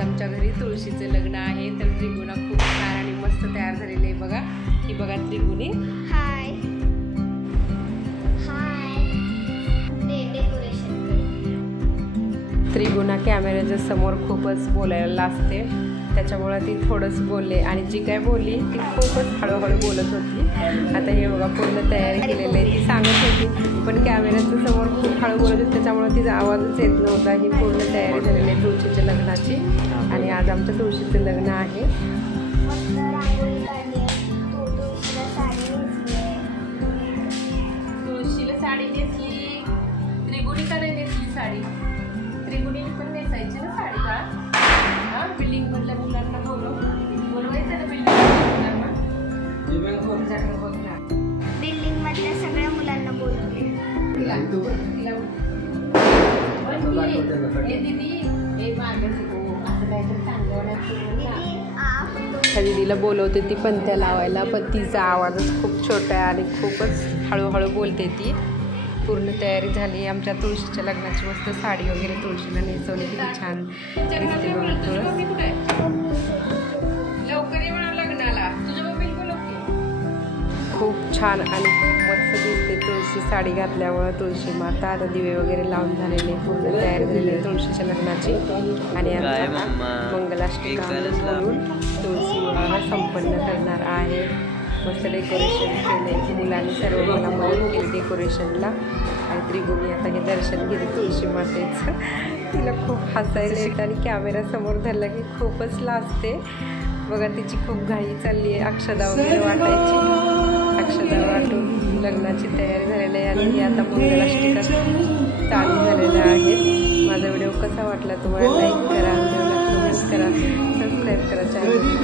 आमच्या घरी तुळशीचं लग्न आहे, तर त्रिगुणा खूप छान आणि मस्त तयार झालेली आहे बघा. ही बघा त्रिगुणी. हाय हाय. डेकोरेशन त्रिगुणा कॅमेऱ्याच्या समोर खूपच बोलायला लागते, त्याच्यामुळे ती थोडंच बोलले आणि जी काय बोलली ती खूपच हळूहळू बोलत होती. आता हे बघा पूर्ण तयारी केलेली आहे. ती सांगत होती पण कॅमेऱ्याच्या समोर खूप हळू बोलत होती, त्याच्यामुळे तिचा आवाजच येत नव्हता. ही पूर्ण तयारी झालेली आहे तुळशीच्या लग्नाची आणि आज आमच्या तुळशीचं लग्न आहे. तुळशीला साडी नेसली, त्रिगुणी का नाही नेसली साडी? त्रिगुणी पण नेसायची ना साडी का? बिल्डिंग मधल्या मुलांना बोलवायचं ना बिल्डिंग मधल्या सगळ्या मुलांना बोलवले. दीदीला बोलवते ती पणत्या लावायला, पण तिचा आवाजच खूप छोटा आहे आणि खूपच हळूहळू बोलते ती. पूर्ण तयारी झाली आमच्या तुळशीच्या लग्नाची. मस्त साडी वगैरे तुळशीला नेसवली, किती छान दिसते लग्नाला. खूप छान आणि मस्त दिसते तुळशी साडी घातल्यामुळं. तुळशी माता आता दिवे वगैरे लावून झालेले, पूर्ण तयारी झालेली आहे तुळशीच्या लग्नाची. आणि आता मंगलाष्टका बोलून तुळशी विवाह संपन्न करणार आहे. मस्त डेकोरेशन केले, मुलांनी सर्व मला मदत केली डेकोरेशनला. आणि त्रिगुणी आता हे दर्शन घेते तुळशी मातेचं. तिला खूप हसायला येतं आणि कॅमेऱ्यासमोर धरलं की खूपच लाजते बघा. तिची खूप घाई चालली आहे, अक्षदा वगैरे वाटायची. अक्षदा वाटून लग्नाची तयारी झालेली आहे आणि ही आता मंगलाष्टका चालू झालेल्या आहेत. माझा व्हिडिओ कसा वाटला तुम्हाला लाईक करा, कमेंट करा, सबस्क्राईब करा चॅनल.